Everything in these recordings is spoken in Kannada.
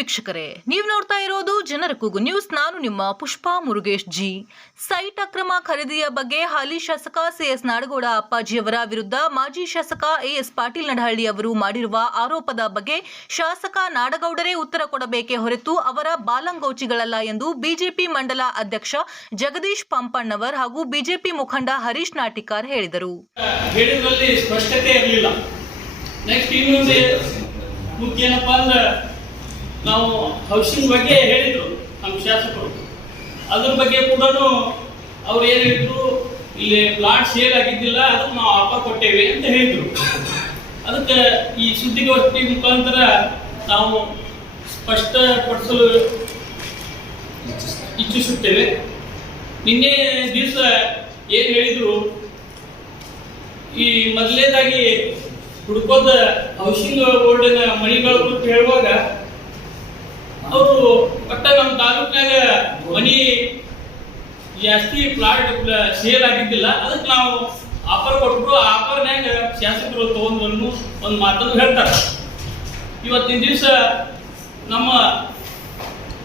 ವೀಕ್ಷಕರೇ, ನೀವು ನೋಡ್ತಾ ಇರೋದು ಜನರ ಕೂಗು ನ್ಯೂಸ್. ನಾನು ನಿಮ್ಮ ಪುಷ್ಪಾ ಮುರುಗೇಶ್ ಜಿ. ಸೈಟ್ ಅಕ್ರಮ ಖರೀದಿಯ ಬಗ್ಗೆ ಹಾಲಿ ಶಾಸಕ ಸಿಎಸ್ ನಾಡಗೌಡ ಅಪ್ಪಾಜಿಯವರ ವಿರುದ್ಧ ಮಾಜಿ ಶಾಸಕ ಎಎಸ್ ಪಾಟೀಲ್ ನಡಹಳ್ಳಿ ಅವರು ಮಾಡಿರುವ ಆರೋಪದ ಬಗ್ಗೆ ಶಾಸಕ ನಾಡಗೌಡರೇ ಉತ್ತರ ಕೊಡಬೇಕೇ ಹೊರತು ಅವರ ಬಾಲಂಗೌಚಿಗಳಲ್ಲ ಎಂದು ಬಿಜೆಪಿ ಮಂಡಲ ಅಧ್ಯಕ್ಷ ಜಗದೀಶ್ ಪಂಪಣ್ಣವರ್ ಹಾಗೂ ಬಿಜೆಪಿ ಮುಖಂಡ ಹರೀಶ್ ನಾಟಿಕಾರ್ ಹೇಳಿದರು. ಸ್ಪಷ್ಟತೆ ಇರಲಿಲ್ಲ. ಮುಖ್ಯ ನಾವು ಹೌಸಿಂಗ್ ಬಗ್ಗೆ ಹೇಳಿದ್ರು ನಮ್ಮ ಶಾಸಕರು. ಅದ್ರ ಬಗ್ಗೆ ಕೂಡ ಅವ್ರು ಏನು ಹೇಳಿದ್ರು, ಇಲ್ಲಿ ಪ್ಲಾಟ್ ಸೇಲ್ ಆಗಿದ್ದಿಲ್ಲ, ಅದಕ್ಕೆ ನಾವು ಆಫರ್ ಕೊಟ್ಟೇವೆ ಅಂತ ಹೇಳಿದ್ರು. ಅದಕ್ಕೆ ಈ ಸುದ್ದಿಗೋಷ್ಠಿ ಮುಖಾಂತರ ನಾವು ಸ್ಪಷ್ಟಪಡಿಸಲು ಇಚ್ಛಿಸುತ್ತೇವೆ. ನಿನ್ನೆ ದಿವಸ ಏನು ಹೇಳಿದ್ರು, ಈ ಮೊದಲನೇದಾಗಿ ಹುಡುಕೋದ ಹೌಸಿಂಗ್ ಬೋರ್ಡಿನ ಮಣಿಗಳು ಕುರಿತು ಹೇಳುವಾಗ ಅವರು ಒಟ್ಟ ನಮ್ಮ ತಾಲೂಕಿನಾಗ ಮನಿ ಜಾಸ್ತಿ ಪ್ಲಾಟ್ ಸೇಲ್ ಆಗಿದ್ದಿಲ್ಲ. ಅದಕ್ಕೆ ನಾವು ಆಫರ್ ಕೊಟ್ಟರು ಆ ಆಫರ್ನ್ಯಾಗ ಶಾಸಕರು ತಗೊಂಡ್ರು ಒಂದು ಮಾತನ್ನು ಹೇಳ್ತಾರೆ. ಇವತ್ತಿನ ದಿವಸ ನಮ್ಮ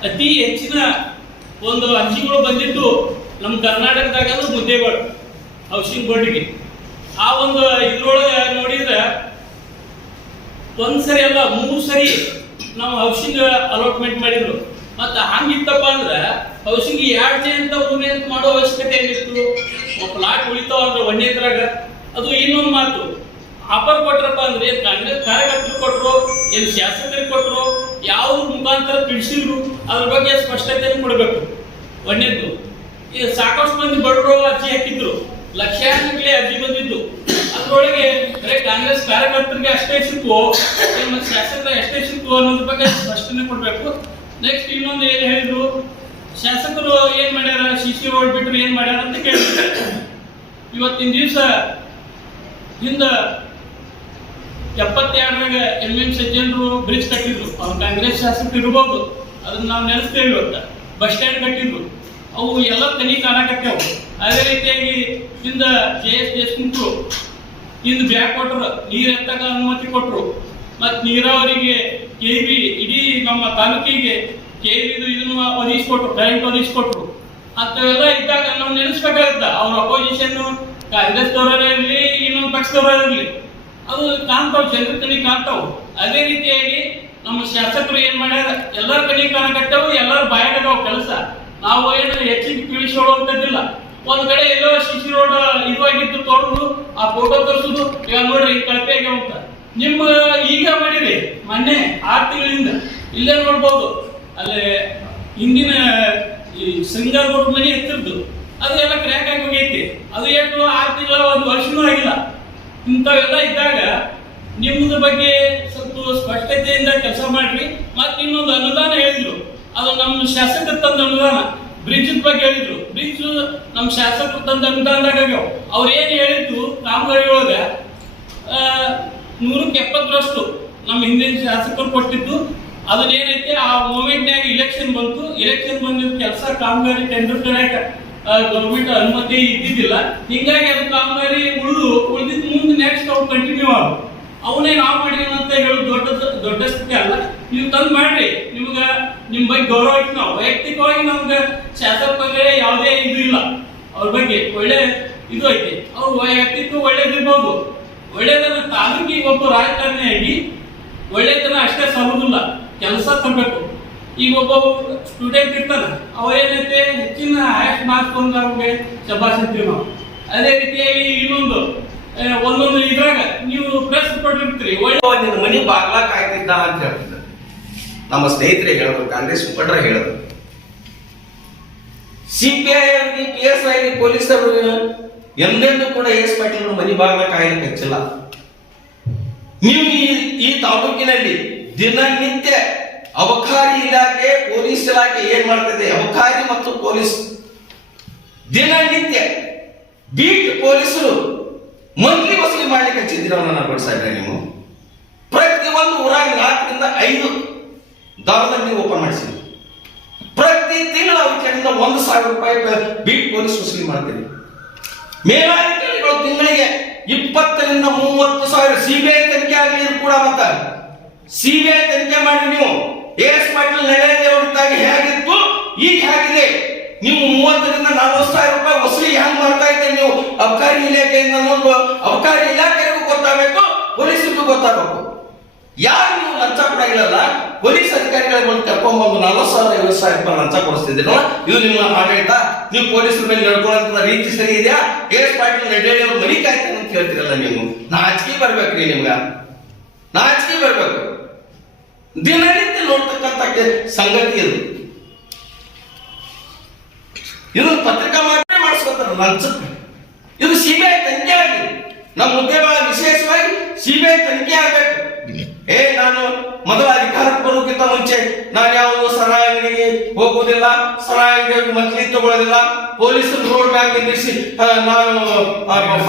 ಅತಿ ಹೆಚ್ಚಿನ ಒಂದು ಅರ್ಜಿಗಳು ಬಂದಿದ್ದು ನಮ್ಮ ಕರ್ನಾಟಕದಾಗ ಅದು ಮುದ್ದೇಗಳು ಹೌಸಿಂಗ್ ಬೋರ್ಡ್ಗೆ ಆ ಒಂದು ಇದ್ರೊಳಗೆ ನೋಡಿದ್ರೆ ಒಂದ್ಸರಿ ಅಲ್ಲ ಮೂರು ಸರಿ ನಾವು ಹೌಸಿಂಗ್ ಅಲಾಟ್ಮೆಂಟ್ ಮಾಡಿದ್ರು. ಮತ್ತೆ ಹಂಗಿತ್ತಪ್ಪ ಅಂದ್ರೆ ಹೌಸಿಂಗ್ ಎರಡನೇ ಅಂತ ಮೂರನೇ ಅಂತ ಮಾಡೋ ಅವಶ್ಯಕತೆ ಏನಿತ್ತು? ಪ್ಲಾಟ್ ಉಳಿತಾವ ಅಂದ್ರೆ ಒಂದೇದ್ರಾಗ ಅದು ಇನ್ನೊಂದು ಮಾತು. ಆಫರ್ ಕೊಟ್ರಪ್ಪ ಅಂದ್ರೆ ಕಾಂಗ್ರೆಸ್ ಕಾರ್ಯಕರ್ತರು ಕೊಟ್ರು ಏನ್ ಶಾಸಕರಿಗೆ ಕೊಟ್ರು, ಯಾವ ಮುಖಾಂತರ ತಿಳಿಸಿದ್ರು, ಅದ್ರ ಬಗ್ಗೆ ಸ್ಪಷ್ಟತೆಯನ್ನು ಕೊಡಬೇಕು. ಒಂದೇದ್ದು ಈಗ ಸಾಕಷ್ಟು ಮಂದಿ ಬಡವರು ಅರ್ಜಿ ಹಾಕಿದ್ರು. ಲಕ್ಷಾಂತರ ಅರ್ಜಿ ಬಂದಿದ್ದು. ಅದ್ರೊಳಗೆ ಬರೀ ಕಾಂಗ್ರೆಸ್ ಕಾರ್ಯಕರ್ತರಿಗೆ ಅಷ್ಟೇ ಸಿಕ್ಕು ಶಾಸಕರ ಎಷ್ಟೇ ಸಿಕ್ಕು ಅನ್ನೋದ್ರ ಬಗ್ಗೆ ಸ್ಪಷ್ಟನೆ ಕೊಡಬೇಕು. ನೆಕ್ಸ್ಟ್ ಇನ್ನೊಂದು ಏನು ಹೇಳಿದ್ರು? ಶಾಸಕರು ಏನ್ ಮಾಡ್ಯಾರ? ಶಿಶಿ ಓಡ್ ಬಿಟ್ರು ಏನ್ ಮಾಡ್ಯಾರ ಅಂತ ಕೇಳಿದ್ರು. ಇವತ್ತಿನ ದಿವಸ ಹಿಂದ ಎಪ್ಪತ್ತೆರಡರಾಗ ಎಂ ಎಂ ಸಜ್ಜನರು ಬ್ರಿಡ್ಜ್ ಕಟ್ಟಿದ್ರು. ಅವ್ರು ಕಾಂಗ್ರೆಸ್ ಶಾಸಕರು ಇರ್ಬೋದು. ಅದನ್ನ ನಾವು ನೆನೆಸ್ತೇವೆ ಇವತ್ತ ಬಸ್ ಸ್ಟ್ಯಾಂಡ್ ಕಟ್ಟಿದ್ರು. ಅವು ಎಲ್ಲ ತನಿ ಕಾಣಕತ್ತೇವು ಅದೇ ರೀತಿಯಾಗಿ ಹಿಂದ ಜೆ ಎಸ್ ದೇಶಮುಖರು ಹಿಂದ ಬ್ಯಾಕ್ ಕೊಟ್ರು ನೀರ್ ಎತ್ತಕ ಅನುಮತಿ ಕೊಟ್ರು. ಮತ್ ನೀರಾವರಿಗೆ ಕೆ ಬಿ ನಮ್ಮ ತಾಲೂಕಿಗೆ ಕೇಳಿದ್ರು ಇದನ್ನು ಒದಗಿಸ್ಕೊಟ್ರು ಕರೆಂಟ್ ಒದಗಿಸ್ಕೊಟ್ರು ಅಂತವೆಲ್ಲ ಇದ್ದಾಗ ನಾವು ನೆನೆಸ್ಬೇಕಾಗತ್ತ. ಅವ್ರ ಅಪೋಸಿಷನ್ ಕಾಂಗ್ರೆಸ್ದವರೇ ಇರಲಿ, ಇನ್ನೊಂದು ಪಕ್ಷದವರೇ ಇರಲಿ. ಅದು ಕಾಣ್ತಾವ್, ಜನರ ಕಡೆ ಕಾಣ್ತಾವ್. ಅದೇ ರೀತಿಯಾಗಿ ನಮ್ಮ ಶಾಸಕರು ಏನ್ ಮಾಡ್ಯಾರ, ಎಲ್ಲರ ಕಡೆ ಕಾಣಕಟ್ಟವು ಎಲ್ಲರ ಬಾಯಾಗ ಕೆಲಸ. ನಾವು ಏನು ಹೆಚ್ಚಿಗೆ ತಿಳಿಸೋಳುವಂಥದ್ದಿಲ್ಲ ಒಂದ್ ಕಡೆ ಎಲ್ಲೋ ಶಿಶಿ ರೋಡ್ ಇದು ತೋರ್ದು, ಆ ಫೋಟೋ ತೋರಿಸುದು ಈಗ ನೋಡ್ರಿ ಕಳಪೆ ಆಗ್ಯಾವ ಅಂತ ನಿಮ್ಮ ಈಗ ಮಾಡಿರಿ, ಮೊನ್ನೆ ಆರ್ ತಿಂಗಳಿಂದ. ಇಲ್ಲೇ ನೋಡ್ಬೋದು. ಅಲ್ಲೇ ಹಿಂದಿನ ಈ ಸಿಂಗಲ್ ಬೋಟ್ ಮನೆ ಎತ್ತಿದ್ದು ಅದು ಎಲ್ಲ ಕ್ರ್ಯಾಕ್ ಆಗಿ ಹೋಗೈತಿ ಅದು ಎಷ್ಟು ಆರು ತಿಂಗಳ, ಒಂದು ವರ್ಷನೂ ಆಗಿಲ್ಲ. ಇಂಥವೆಲ್ಲ ಇದ್ದಾಗ ನಿಮ್ಮದ ಬಗ್ಗೆ ಸ್ವಲ್ಪ ಸ್ಪಷ್ಟತೆಯಿಂದ ಕೆಲಸ ಮಾಡ್ರಿ. ಮತ್ತೆ ಇನ್ನೊಂದು ಅನುದಾನ ಹೇಳಿದ್ರು. ಅದು ನಮ್ಮ ಶಾಸಕ ತಂದ ಅನುದಾನ. ಬ್ರಿಡ್ಜ್ ಬಗ್ಗೆ ಹೇಳಿದ್ರು. ಬ್ರಿಡ್ಜ್ ನಮ್ಮ ಶಾಸಕರು ತಂದ ಅನುದಾನದಾಗ ಅವ್ರು ಏನು ಹೇಳಿದ್ದು ಕಾಮಗಾರಿ ಒಳಗ ನೂರಕ್ಕೆ ಎಪ್ಪತ್ತರಷ್ಟು ನಮ್ಮ ಹಿಂದಿನ ಶಾಸಕರು ಕೊಟ್ಟಿದ್ದು. ಅದನ್ನೇನೈತಿ ಆ ಮೂಮೆಂಟ್ನಾಗ ಇಲೆಕ್ಷನ್ ಬಂತು. ಇಲೆಕ್ಷನ್ ಬಂದಿದ್ದ ಕೆಲಸ ಕಾಮಗಾರಿ ಟೆಂಡರ್ ಕರೆಯಕ ಗೌರ್ಮೆಂಟ್ ಅನುಮತಿ ಇದ್ದಿದ್ದಿಲ್ಲ. ಹಿಂಗಾಗಿ ಅದು ಕಾಮಗಾರಿ ಉಳಿದು ಉಳಿದಿದ್ದು ಮುಂದೆ ನೆಕ್ಸ್ಟ್ ಅವ್ರು ಕಂಟಿನ್ಯೂ ಆಗ ಅವನೇ ನಾವು ಮಾಡಿದೀವಿ ಅಂತ ಹೇಳೋದು ದೊಡ್ಡ ದೊಡ್ಡ ಸ್ಥಿತಿ ಅಲ್ಲ. ನೀವು ತಂದು ಮಾಡ್ರಿ. ನಿಮ್ಗೆ ನಿಮ್ಮ ಬಗ್ಗೆ ಗೌರವ ಇತ್ತು ನಾವು. ವೈಯಕ್ತಿಕವಾಗಿ ನಮ್ಗೆ ಶಾಸಕ ಬಗ್ಗೆ ಯಾವುದೇ ಇದು ಇಲ್ಲ. ಅವ್ರ ಬಗ್ಗೆ ಒಳ್ಳೆ ಇದು ಐತೆ. ಅವ್ರ ವೈಯಕ್ತಿಕ ಒಳ್ಳೇದಿರ್ಬೋದು. ಒಳ್ಳೇದನ್ನ ತಾಲೂಕಿಗೆ ಒಬ್ಬ ರಾಜಕಾರಣಿಯಾಗಿ ಒಳ್ಳೆತನ ಅಷ್ಟೇ ಸಲ್ಲೋದಿಲ್ಲ ಕೆಲಸ ತರಬೇಕು ಈಗ ಒಬ್ಬ ಸ್ಟೂಡೆಂಟ್ ಇರ್ತಾನೆ, ಅವ ಏನೈತೆ, ಹೆಚ್ಚಿನ ಹೈಯೆಸ್ಟ್ ಮಾರ್ಕ್ಸ್ ಬಂದ್ರೆ ಅವ್ರಿಗೆ ಶಬಾಷ್ ಅಂತೀವಿ ನಾವು ಅದೇ ರೀತಿಯಾಗಿ ಇನ್ನೊಂದು ಒಂದೊಂದು ಇದ್ರಾಗ ನೀವು ಪ್ರೆಸ್ ಕೊಟ್ಟಿರ್ತೀರಿ. ಒಳ್ಳೆ ಮನಿ ಬಾಗ್ಲ ಕಾಯ್ತಿದ್ದ ಅಂತ ಹೇಳ್ತಿದ್ದ. ನಮ್ಮ ಸ್ನೇಹಿತರೆ ಹೇಳಿದ್ರು ಕಾಂಗ್ರೆಸ್ ಮುಖಂಡರ ಹೇಳಿದ್ರು ಸಿಪಿಐ ಆಗಲಿ ಪಿ ಎಸ್ ಐ ಪೊಲೀಸರು ಎಂದೆಂದೂ ಕೂಡ ಎಸ್ ಪಾಟೀಲ್ ಮನಿ ಬಾಗ್ಲ ಕಾಯಲಿಕ್ಕೆ ಹಚ್ಚಿಲ್ಲ. ನೀವು ಈ ತಾಲೂಕಿನಲ್ಲಿ ದಿನನಿತ್ಯ ಅಬಕಾರಿ ಇಲಾಖೆ ಪೊಲೀಸ್ ಇಲಾಖೆ ಏನ್ ಮಾಡ್ತಿದೆ? ಅಬಕಾರಿ ಮತ್ತು ಪೊಲೀಸ್. ದಿನನಿತ್ಯ ಬೀಟ್ ಪೊಲೀಸರು ಮಂತ್ಲಿ ವಸೂಲಿ ಮಾಡ್ಲಿಕ್ಕೆ ಹಚ್ಚಿದ್ದೀರವನ್ನ ನಾನು ಸಾಹೇಬ್ರೆ ನೀವು? ಪ್ರತಿ ಒಂದು ಊರಾಗ ನಾಲ್ಕರಿಂದ ಐದು ದಾರದಲ್ಲಿ ನೀವು ಓಪನ್ ಮಾಡಿಸಿದ್ರಿ ಪ್ರತಿ ತಿಂಗಳ ಕಡೆಯಿಂದ ಒಂದು ಸಾವಿರ ರೂಪಾಯಿ ಬೀಟ್ ಪೊಲೀಸ್ ವಸೂಲಿ ಮಾಡ್ತೀರಿ. ಮೇಲಾಧಿಕಾರಿಗಳು ತಿಂಗಳಿಗೆ ಇಪ್ಪತ್ತರಿಂದ ಮೂವತ್ತು ಸಾವಿರ ಸಿಬಿಐ ತನಿಖೆ ಆಗಲಿ ಕೂಡ ಮತ್ತ. ಸಿಬಿಐ ತನಿಖೆ ಮಾಡಿ ನೀವು ಎ ಎಸ್ ಪಾಟೀಲ್ ನಡೆದಿದ್ದಾಗ ಹೇಗಿತ್ತು, ಈಗ ಹೇಗಿದೆ? ನೀವು ಮೂವತ್ತರಿಂದ ನಲವತ್ತು ಸಾವಿರ ರೂಪಾಯಿ ವಸೂಲಿ ಹೆಂಗ್ ಮಾಡ್ತಾ ಇದ್ದೀರಿ ನೀವು? ಅಬಕಾರಿ ಇಲಾಖೆಯಿಂದ ಅನ್ನೋದು ಅಬಕಾರಿ ಇಲಾಖೆಗೂ ಗೊತ್ತಾಗಬೇಕು ಪೊಲೀಸರಿಗೂ ಗೊತ್ತಾಗಬೇಕು. ಯಾರು ನೀವು ಲಂಚ ಕೊಡಂಗಿಲ್ಲಲ್ಲ, ಪೊಲೀಸ್ ಅಧಿಕಾರಿಗಳಿಗೆ ಬಂದು ಕರ್ಕೊಂಡ್ಬಂದು ನಲವತ್ತು ಸಾವಿರ, ಐವತ್ತು ಸಾವಿರ ರೂಪಾಯಿ ಲಂಚ ಕೊಡಿಸ್ತಿದ್ದೀರಲ್ಲ ಇದು ನಿಮ್ಮ ಆಡಳಿತ, ನೀವು ಪೊಲೀಸರ ಮೇಲೆ ನಡ್ಕೊಳ್ಳೋ ರೀತಿ ಸರಿ ಇದೆಯಾ? ಕೆ ಎಸ್ ಪಾಟೀಲ್ ನಡೆಯಲಿ ಅವ್ರು ಮನಿ ಕಾಯ್ತಾನೆ ಅಂತ ಹೇಳ್ತೀರಲ್ಲ ನೀವು. ನಾಚಿಕೆ ಬರ್ಬೇಕ್ರಿ ನಿಮ್ಗ. ನಾಚಿಕೆ ಬರ್ಬೇಕು. ದಿನನಿತ್ಯ ನೋಡ್ತಕ್ಕಂಥ ಸಂಗತಿ ಇದು. ಇದು ಪತ್ರಿಕಾ ಮಾತ್ರ ಮಾಡಿಸ್ಕೊತಾರ ಲಂಚಕ್ಕೆ ಇದು ಸಿಬಿಐ ತನಿಖೆ ಆಗಿದೆ. ನಮ್ಮ ಬಹಳ ವಿಶೇಷವಾಗಿ ಸಿಬಿಐ ತನಿಖೆ ಆಗಬೇಕು. ಏ, ನಾನು ಮೊದಲ ಅಧಿಕಾರಕ್ಕೆ ಬರೋಕ್ಕಿಂತ ಮುಂಚೆ ನಾನು ಯಾವುದೋ ಸರ ಅಂಗಡಿಗೆ ಹೋಗುವುದಿಲ್ಲ ಸರ ಮಂತ್ಲಿ ತಗೊಳ್ಳೋದಿಲ್ಲ, ಪೊಲೀಸರು ರೋಡ್ ಮ್ಯಾಗ್ ನಿಲ್ಲಿಸಿ ನಾನು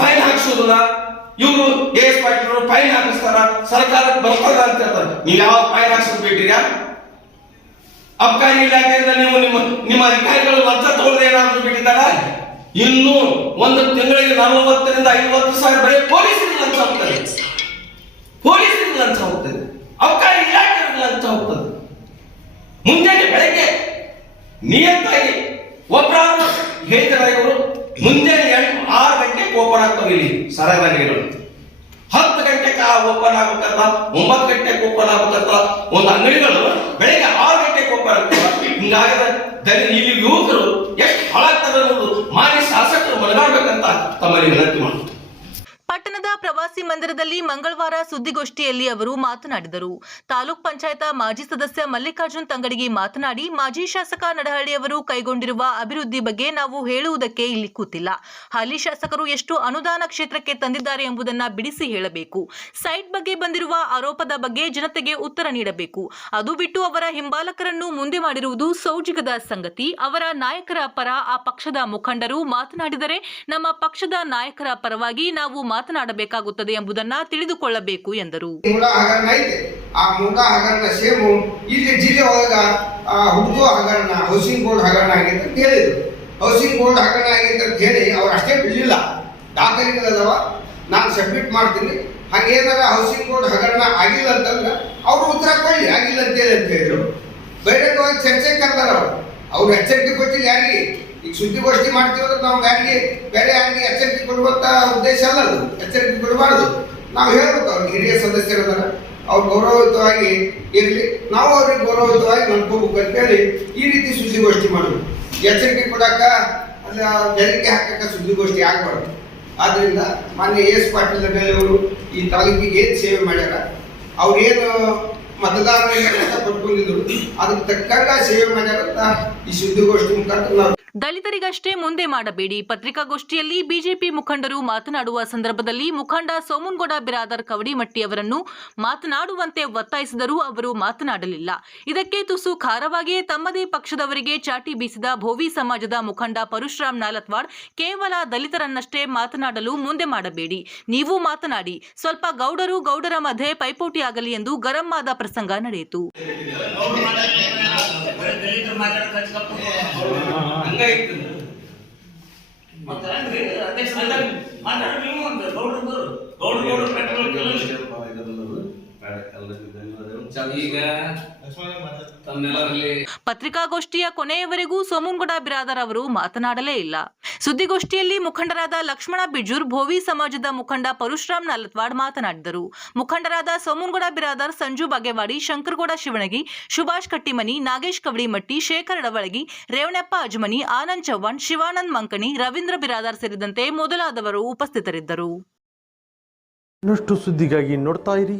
ಫೈನ್ ಹಾಕ್ಸೋದಿಲ್ಲ. ಇವರು ಎ ಎಸ್ ಫೈನ್ ಹಾಕಿಸ್ತಾರ ಸರ್ಕಾರಕ್ಕೆ ಬರ್ತದ ಅಂತ ಹೇಳ್ತಾರೆ. ನೀವು ಯಾವ ಫೈನ್ ಹಾಕ್ಸ್ಬಿಟ್ಟಿರ ಅಬಕಾರಿ ಇಲಾಖೆಯಿಂದ ನೀವು ನಿಮ್ಮ ನಿಮ್ಮ ಅಧಿಕಾರಿಗಳು ಲಂಚ ತಗೊಳ್ಳದೆ ಏನಾದ್ರು ಬಿಟ್ಟಿದ್ದಾರ? ಇನ್ನು ಒಂದು ತಿಂಗಳಿಗೆ ನಲವತ್ತರಿಂದ ಐವತ್ತು ಸಾವಿರ ಬರೀ ಪೊಲೀಸರಿಗೆ ಲಂಚ ಹೋಗ್ತದೆ. ಪೊಲೀಸರಿಗೆ ಲಂಚ ಹೋಗ್ತದೆ. ಅಬ್ಕಾರಿ ಇಲಾಖೆಗೆ ಲಂಚ ಹೋಗ್ತದೆ. ಮುಂಜಾನೆ ಬೆಳಗ್ಗೆ ನಿಯತ್ತಾಗಿ ಒಬ್ಬರಾದ್ರು ಹೇಳ್ತಾರೆ ಇವರು, ಮುಂಜಾನೆ ಓಪನ್ ಆಗ್ತಾವೆ ಇಲ್ಲಿ ಸರಾಗ ಅಂಗಡಿಗಳು ಹತ್ತು ಗಂಟೆಗೆ ಓಪನ್ ಆಗ್ಬೇಕಂತ ಒಂಬತ್ತು ಗಂಟೆಗೆ ಓಪನ್ ಆಗ್ಬೇಕಂತ ಒಂದು ಅಂಗಡಿಗಳು ಬೆಳಿಗ್ಗೆ ಆರು ಗಂಟೆಗೆ ಓಪನ್ ಆಗ್ತಾವ ಹಿಂಗಾಗದ ಇಲ್ಲಿ ಯುವಕರು ಎಷ್ಟು ಹಾಳಾಗ್ತದೆ ಅನ್ನೋದು ಮಾನ್ಯ ಶಾಸಕರು ಮನಗಾಡ್ಬೇಕಂತ ತಮ್ಮಲ್ಲಿ ವಿನಂತಿ ಮಾಡ್ತಾರೆ ಪಟ್ಟಣದ ಪ್ರವಾಸಿ ಮಂದಿರದಲ್ಲಿ ಮಂಗಳವಾರ ಸುದ್ದಿಗೋಷ್ಠಿಯಲ್ಲಿ ಅವರು ಮಾತನಾಡಿದರು. ತಾಲೂಕ್ ಪಂಚಾಯತ ಮಾಜಿ ಸದಸ್ಯ ಮಲ್ಲಿಕಾರ್ಜುನ್ ತಂಗಡಿಗೆ ಮಾತನಾಡಿ, ಮಾಜಿ ಶಾಸಕ ನಡಹಳ್ಳಿಯವರು ಕೈಗೊಂಡಿರುವ ಅಭಿವೃದ್ಧಿ ಬಗ್ಗೆ ನಾವು ಹೇಳುವುದಕ್ಕೆ ಇಲ್ಲಿ ಕೂತಿಲ್ಲ. ಹಾಲಿ ಶಾಸಕರು ಎಷ್ಟು ಅನುದಾನ ಕ್ಷೇತ್ರಕ್ಕೆ ತಂದಿದ್ದಾರೆ ಎಂಬುದನ್ನು ಬಿಡಿಸಿ ಹೇಳಬೇಕು. ಸೈಟ್ ಬಗ್ಗೆ ಬಂದಿರುವ ಆರೋಪದ ಬಗ್ಗೆ ಜನತೆಗೆ ಉತ್ತರ ನೀಡಬೇಕು. ಅದು ಬಿಟ್ಟು ಅವರ ಹಿಂಬಾಲಕರನ್ನು ಮುಂದೆ ಮಾಡಿರುವುದು ಸೌಜಿಗದ ಸಂಗತಿ. ಅವರ ನಾಯಕರ ಪರ ಆ ಪಕ್ಷದ ಮುಖಂಡರು ಮಾತನಾಡಿದರೆ, ನಮ್ಮ ಪಕ್ಷದ ನಾಯಕರ ಪರವಾಗಿ ನಾವು ಮಾತನಾಡಬೇಕಾಗುತ್ತದೆ ಎಂಬುದನ್ನ ತಿಳಿದುಕೊಳ್ಳಬೇಕು ಎಂದರು. ಆ ಮೂಡ ಹಗರಣ ಸೇಮು ಇಲ್ಲಿ ಜಿಲ್ಲೆ ಒಳಗ ಹುಡುಗು ಹಗರಣ ಹೌಸಿಂಗ್ ಬೋರ್ಡ್ ಹಗರಣ ಆಗೈತೆ ಅಂತ ಹೇಳಿದ್ರು. ಹೌಸಿಂಗ್ ಬೋರ್ಡ್ ಹಗರಣ ಆಗೈತೆ ಅಂತ ಹೇಳಿ ಅವ್ರು ಅಷ್ಟೇ ಬಿಡಲಿಲ್ಲ. ದಾಖಲೆಗಳದವ, ನಾನು ಸಬ್ಮಿಟ್ ಮಾಡ್ತೀನಿ. ಹಾಗೇನಾರ ಹೌಸಿಂಗ್ ಬೋರ್ಡ್ ಹಗರಣ ಆಗಿಲ್ಲ ಅಂತಂದ್ರೆ ಅವರು ಉತ್ತರ ಕೊಡಲಿ, ಆಗಿಲ್ಲ ಅಂತ ಹೇಳಿ ಅಂತ ಹೇಳಿದ್ರು. ಬಹಿರಂಗವಾಗಿ ಚರ್ಚೆ ಕರ್ದಾರ ಅವ್ರು. ಅವ್ರು ಎಚ್ಚರಿಕೆ ಕೊಟ್ಟಿಲ್ಲ ಯಾರಿಗೆ? ಈಗ ಸುದ್ದಿಗೋಷ್ಠಿ ಮಾಡ್ತೀವಂದ್ರೆ ನಾವು ಯಾರಿಗೆ ಬೇರೆ ಯಾರಿಗೆ ಎಚ್ಚರಿಕೆ ಕೊಡುವಂತ ಉದ್ದೇಶ ಅಲ್ಲ ಅದು. ಎಚ್ಚರಿಕೆ ಕೊಡಬಾರ್ದು. ನಾವು ಹೇಳ್ಬೇಕು ಅವ್ರಿಗೆ ಹಿರಿಯ ಸದಸ್ಯರದಾರ ಅವ್ರು ಗೌರವಯುತವಾಗಿ ಇರಲಿ. ನಾವು ಅವ್ರಿಗೆ ಗೌರವಯುತವಾಗಿ ನಡ್ಕೋಬೇಕು ಅಂತೇಳಿ ಈ ರೀತಿ ಸುದ್ದಿಗೋಷ್ಠಿ ಮಾಡೋದು. ಎಚ್ಚರಿಕೆ ಕೊಡಾಕ ಅಲ್ಲ ಬೆದರಿಕೆ ಹಾಕಕ್ಕ ಸುದ್ದಿಗೋಷ್ಠಿ ಆಗಬಾರ್ದು. ಆದ್ರಿಂದ ಮಾನ್ಯ ಎಸ್ ಪಾಟೀಲ್ ಅವರು ಈ ತಾಲೂಕಿಗೆ ಏನು ಸೇವೆ ಮಾಡ್ಯಾರ ಅವ್ರೇನು ಮತದಾರರಿಗೆ ಮತ ಪಡ್ಕೊಂಡಿದ್ರು, ಅದಕ್ಕೆ ತಕ್ಕಂಗ ಸೇವೆ ಮಾಡ್ಯಾರ ಅಂತ ಈ ಸುದ್ದಿಗೋಷ್ಠಿ ಮುಖಾಂತರ ನಾವು ದಲಿತರಿಗಷ್ಟೇ ಮುಂದೆ ಮಾಡಬೇಡಿ. ಪತ್ರಿಕಾಗೋಷ್ಠಿಯಲ್ಲಿ ಬಿಜೆಪಿ ಮುಖಂಡರು ಮಾತನಾಡುವ ಸಂದರ್ಭದಲ್ಲಿ ಮುಖಂಡ ಸೋಮನ್ಗೌಡ ಬಿರಾದರ್ ಕವಡಿಮಟ್ಟಿ ಅವರನ್ನು ಮಾತನಾಡುವಂತೆ ಒತ್ತಾಯಿಸಿದರೂ ಅವರು ಮಾತನಾಡಲಿಲ್ಲ. ಇದಕ್ಕೆ ತುಸು ಖಾರವಾಗಿಯೇ ತಮ್ಮದೇ ಪಕ್ಷದವರಿಗೆ ಚಾಟಿ ಬೀಸಿದ ಭೋವಿ ಸಮಾಜದ ಮುಖಂಡ ಪರಶುರಾಮ್ ನಾಲತ್ವಾಡ್ ಕೇವಲ ದಲಿತರನ್ನಷ್ಟೇ ಮಾತನಾಡಲು ಮುಂದೆ ಮಾಡಬೇಡಿ. ನೀವು ಮಾತನಾಡಿ. ಸ್ವಲ್ಪ ಗೌಡರು ಗೌಡರ ಮಧ್ಯೆ ಪೈಪೋಟಿ ಆಗಲಿ ಎಂದು ಗರಂ ಆದ ಪ್ರಸಂಗ ನಡೆಯಿತು. ಹಂಗಾಯ್ತು ಈಗ ಪತ್ರಿಕಾಗೋಷ್ಠಿಯ ಕೊನೆಯವರೆಗೂ ಸೋಮನ್ಗೌಡ ಬಿರಾದರ್ ಅವರು ಮಾತನಾಡಲೇ ಇಲ್ಲ. ಸುದ್ದಿಗೋಷ್ಠಿಯಲ್ಲಿ ಮುಖಂಡರಾದ ಲಕ್ಷ್ಮಣ ಬಿಜೂರ್ ಭೋವಿ ಸಮಾಜದ ಮುಖಂಡ ಪರಶುರಾಮ್ ನಲತ್ವಾಡ್ ಮಾತನಾಡಿದರು. ಮುಖಂಡರಾದ ಸೋಮನ್ಗೌಡ ಬಿರಾದರ್ ಸಂಜು ಬಗೆವಾಡಿ ಶಂಕರಗೌಡ ಶಿವಣಗಿ ಸುಭಾಷ್ ಕಟ್ಟಿಮನಿ ನಾಗೇಶ್ ಕವಡಿಮಟ್ಟಿ ಶೇಖರ್ ಅಡವಳಗಿ ರೇವಣಪ್ಪ ಅಜ್ಮನಿ ಆನಂದ್ ಚೌಹಾಣ್ ಶಿವಾನಂದ್ ಮಂಕಣಿ ರವೀಂದ್ರ ಬಿರಾದರ್ ಸೇರಿದಂತೆ ಮೊದಲಾದವರು ಉಪಸ್ಥಿತರಿದ್ದರು. ಇನ್ನಷ್ಟು ಸುದ್ದಿಗಾಗಿ ನೋಡ್ತಾ ಇರಿ.